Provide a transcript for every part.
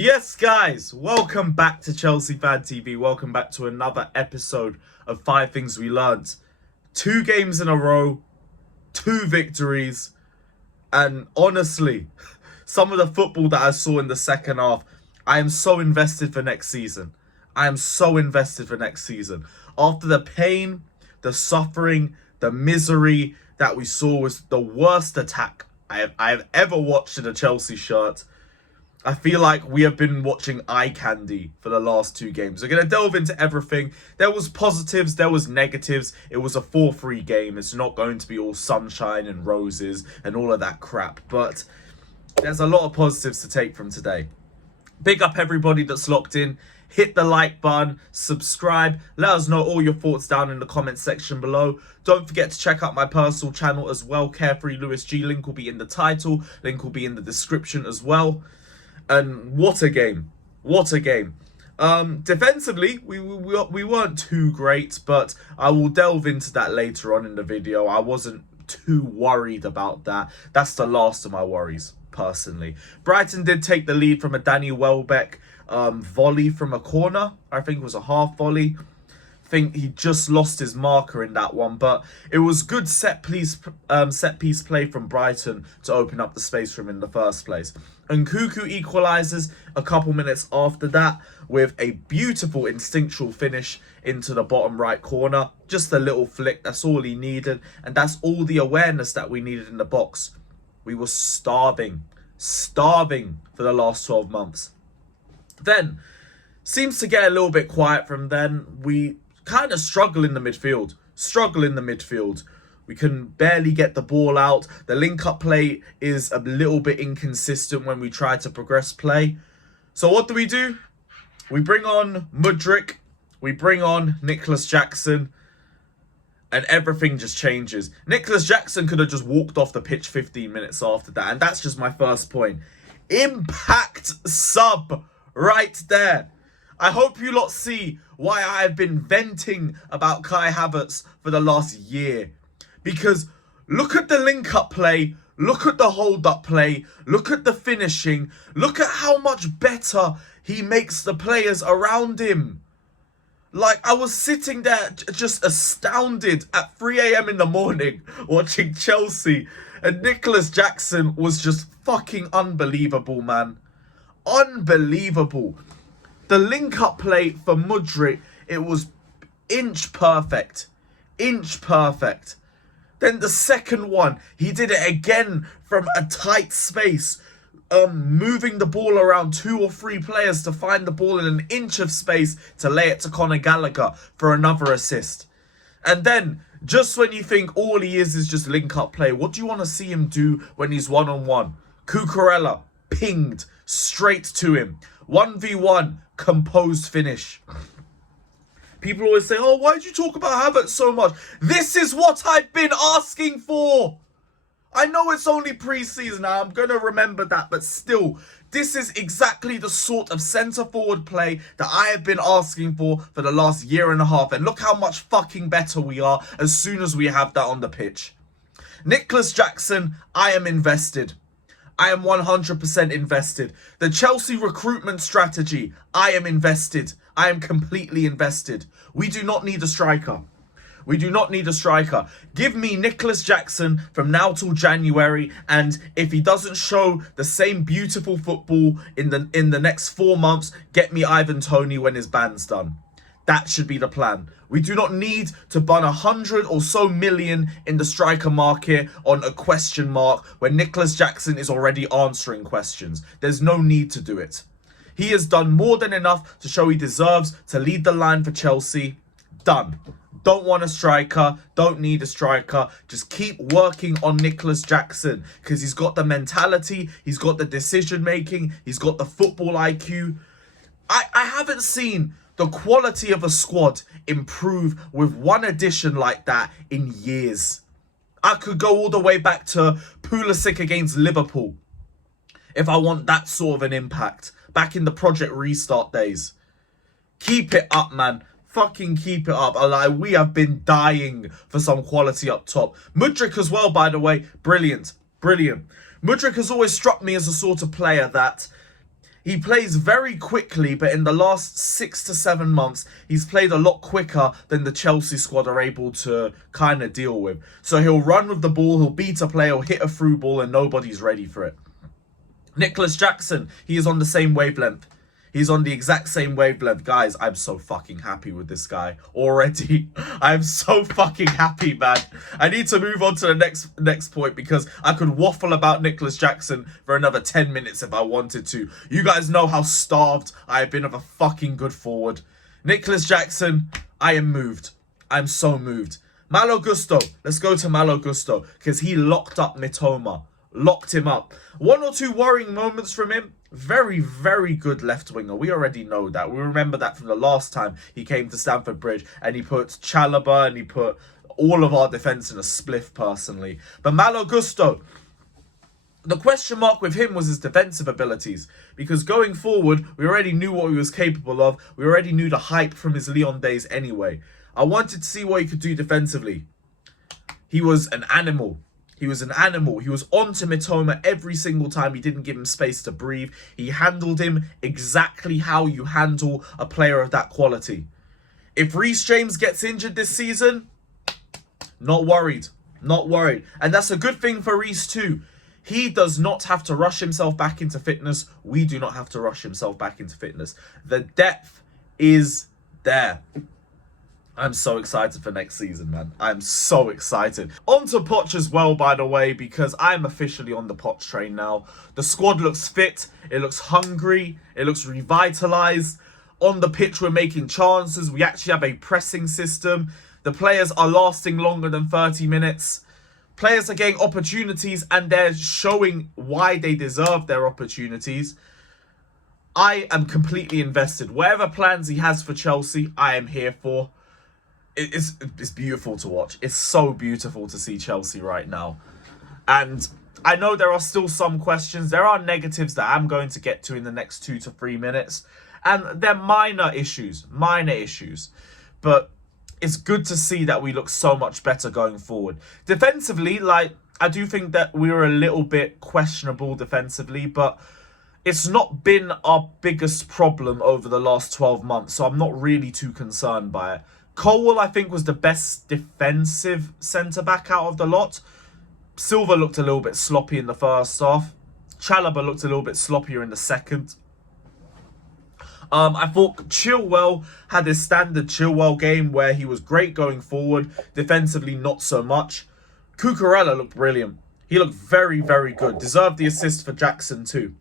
Yes, guys, welcome back to Chelsea Fan TV. Welcome back to another episode of 5 Things We Learned. 2 games in a row, 2 victories, and honestly, some of the football that I saw in the second half, I am so invested for next season. After the pain, the suffering, the misery that we saw was the worst attack I have ever watched in a Chelsea shirt. I feel like we have been watching eye candy for the last 2 games. We're going to delve into everything. There was positives, there was negatives. It was a 4-3 game. It's not going to be all sunshine and roses and all of that crap. But there's a lot of positives to take from today. Big up everybody that's locked in. Hit the like button, subscribe, let us know all your thoughts down in the comment section below. Don't forget to check out my personal channel as well, Carefree Lewis G. Link will be in the title, link will be in the description as well. And what a game. Defensively, we weren't too great, but I will delve into that later on in the video. I wasn't too worried about that. That's the last of my worries, personally. Brighton did take the lead from a Danny Welbeck volley from a corner. I think it was a half volley. I think he just lost his marker in that one, but it was good set piece play from Brighton to open up the space for him in the first place. And Cuckoo equalises a couple minutes after that with a beautiful instinctual finish into the bottom right corner. Just a little flick, that's all he needed, and that's all the awareness that we needed in the box. We were starving for the last 12 months. Then, seems to get a little bit quiet from then. We kind of struggle in the midfield. We can barely get the ball out. The link-up play is a little bit inconsistent when we try to progress play. So what do? We bring on Mudryk. We bring on Nicolas Jackson. And everything just changes. Nicolas Jackson could have just walked off the pitch 15 minutes after that. And that's just my first point. Impact sub right there. I hope you lot see why I have been venting about Kai Havertz for the last year. Because look at the link-up play, look at the hold-up play, look at the finishing, look at how much better he makes the players around him. Like, I was sitting there just astounded at 3 a.m. in the morning watching Chelsea, and Nicolas Jackson was just fucking unbelievable, man. Unbelievable. The link-up play for Mudryk, it was inch perfect. Then the second one, he did it again from a tight space, moving the ball around 2 or 3 players to find the ball in an inch of space to lay it to Conor Gallagher for another assist. And then, just when you think all he is just link-up play, what do you want to see him do when he's one-on-one? Cucurella, pinged straight to him. 1v1, composed finish. People always say, oh, why did you talk about Havertz so much? This is what I've been asking for. I know it's only pre-season, I'm going to remember that, but still, this is exactly the sort of centre-forward play that I have been asking for the last year and a half. And look how much fucking better we are as soon as we have that on the pitch. Nicolas Jackson, I am invested. I am 100% invested. The Chelsea recruitment strategy, I am invested. I am completely invested. We do not need a striker. Give me Nicolas Jackson from now till January, and if he doesn't show the same beautiful football in the next 4 months, get me Ivan Toney when his ban's done. That should be the plan. We do not need to burn 100 or so million in the striker market on a question mark when Nicolas Jackson is already answering questions. There's no need to do it. He has done more than enough to show he deserves to lead the line for Chelsea. Done. Don't want a striker. Don't need a striker. Just keep working on Nicolas Jackson because he's got the mentality. He's got the decision making. He's got the football IQ. I haven't seen the quality of a squad improve with one addition like that in years. I could go all the way back to Pulisic against Liverpool if I want that sort of an impact. Back in the Project Restart days. Keep it up, man. Fucking keep it up. Like, we have been dying for some quality up top. Mudryk as well, by the way. Brilliant. Mudryk has always struck me as a sort of player that He plays very quickly, but in the last 6 to 7 months, he's played a lot quicker than the Chelsea squad are able to kind of deal with. So he'll run with the ball, he'll beat a player, he'll hit a through ball, and nobody's ready for it. Nicolas Jackson, he is on the same wavelength. He's on the exact same wavelength. Guys, I'm so fucking happy with this guy already. I'm so fucking happy, man. I need to move on to the next point because I could waffle about Nicolas Jackson for another 10 minutes if I wanted to. You guys know how starved I have been of a fucking good forward. Nicolas Jackson, I am moved. I'm so moved. Malo Gusto. Let's go to Malo Gusto because he locked up Mitoma. Locked him up. 1 or 2 worrying moments from him. Very, very good left winger. We already know that. We remember that from the last time he came to Stamford Bridge and he put Chalobah and he put all of our defence in a spliff personally. But Malo Gusto, the question mark with him was his defensive abilities. Because going forward, we already knew what he was capable of. We already knew the hype from his Lyon days anyway. I wanted to see what he could do defensively. He was an animal. He was an animal. He was on to Mitoma every single time. He didn't give him space to breathe. He handled him exactly how you handle a player of that quality. If Reece James gets injured this season, not worried. Not worried. And that's a good thing for Reece too. He does not have to rush himself back into fitness. We do not have to rush himself back into fitness. The depth is there. I'm so excited for next season, man. I'm so excited. On to Poch as well, by the way, because I'm officially on the Poch train now. The squad looks fit. It looks hungry. It looks revitalised. On the pitch, we're making chances. We actually have a pressing system. The players are lasting longer than 30 minutes. Players are getting opportunities and they're showing why they deserve their opportunities. I am completely invested. Whatever plans he has for Chelsea, I am here for. It's beautiful to watch. It's so beautiful to see Chelsea right now. And I know there are still some questions. There are negatives that I'm going to get to in the next 2 to 3 minutes. And they're minor issues. But it's good to see that we look so much better going forward. Defensively, I do think that we were a little bit questionable defensively. But it's not been our biggest problem over the last 12 months. So I'm not really too concerned by it. Colwell, I think, was the best defensive centre-back out of the lot. Silva looked a little bit sloppy in the first half. Chalobah looked a little bit sloppier in the second. I thought Chilwell had his standard Chilwell game where he was great going forward. Defensively, not so much. Cucurella looked brilliant. He looked very, very good. Deserved the assist for Jackson too.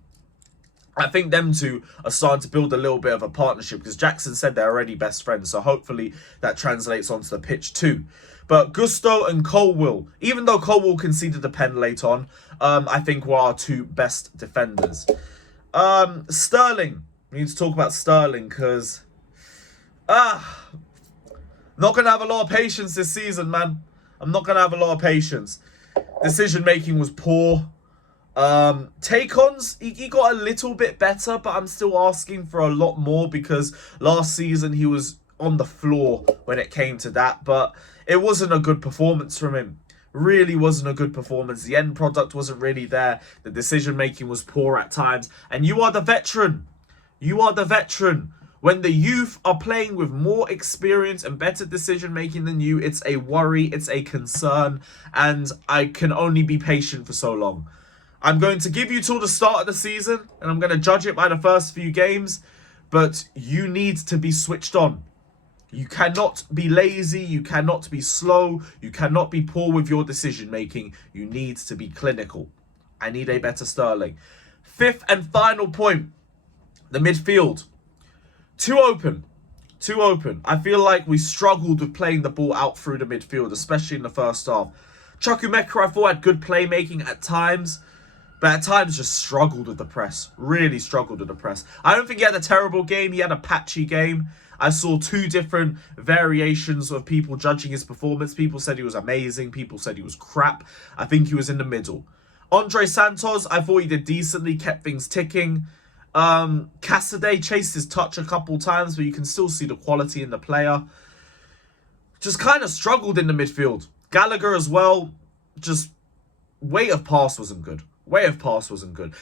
I think them two are starting to build a little bit of a partnership because Jackson said they're already best friends. So hopefully that translates onto the pitch too. But Gusto and Colwell, even though Colwell conceded a pen late on, I think were our 2 best defenders. Sterling. We need to talk about Sterling because not going to have a lot of patience this season, man. I'm not going to have a lot of patience. Decision making was poor. Take-ons, he got a little bit better, but I'm still asking for a lot more because last season he was on the floor when it came to that, but it wasn't a good performance from him. Really wasn't a good performance. The end product wasn't really there. The decision-making was poor at times, and you are the veteran. You are the veteran. When the youth are playing with more experience and better decision-making than you, it's a worry, it's a concern, and I can only be patient for so long. I'm going to give you till the start of the season, and I'm going to judge it by the first few games, but you need to be switched on. You cannot be lazy, you cannot be slow, you cannot be poor with your decision-making. You need to be clinical. I need a better Sterling. 5th and final point, the midfield. Too open. I feel like we struggled with playing the ball out through the midfield, especially in the first half. Chukwuemeka, I thought, had good playmaking at times, but at times just struggled with the press. Really struggled with the press. I don't think he had a terrible game. He had a patchy game. I saw 2 different variations of people judging his performance. People said he was amazing. People said he was crap. I think he was in the middle. Andre Santos, I thought he did decently, kept things ticking. Cassidy chased his touch a couple times, but you can still see the quality in the player. Just kind of struggled in the midfield. Gallagher as well, just weight of pass wasn't good.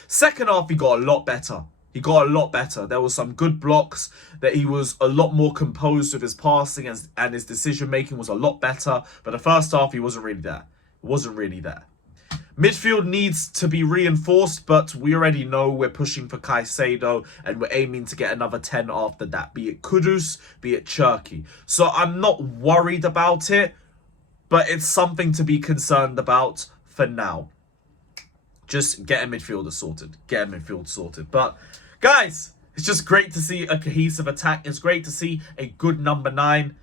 Second half, he got a lot better. He got a lot better. There was some good blocks, that he was a lot more composed with his passing, and his decision making was a lot better. But the first half, he wasn't really there. It wasn't really there. Midfield needs to be reinforced, but we already know we're pushing for Caicedo, and we're aiming to get another 10 after that, be it Kudus, be it Cherki. So I'm not worried about it, but it's something to be concerned about for now. Just get a midfielder sorted. Get a midfield sorted. But, guys, it's just great to see a cohesive attack. It's great to see a good number 9.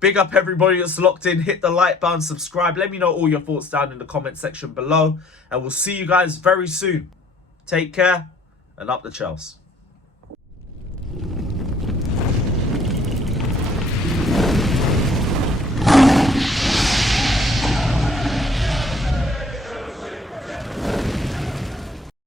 Big up everybody that's locked in. Hit the like button, subscribe. Let me know all your thoughts down in the comment section below. And we'll see you guys very soon. Take care, and up the Chelsea.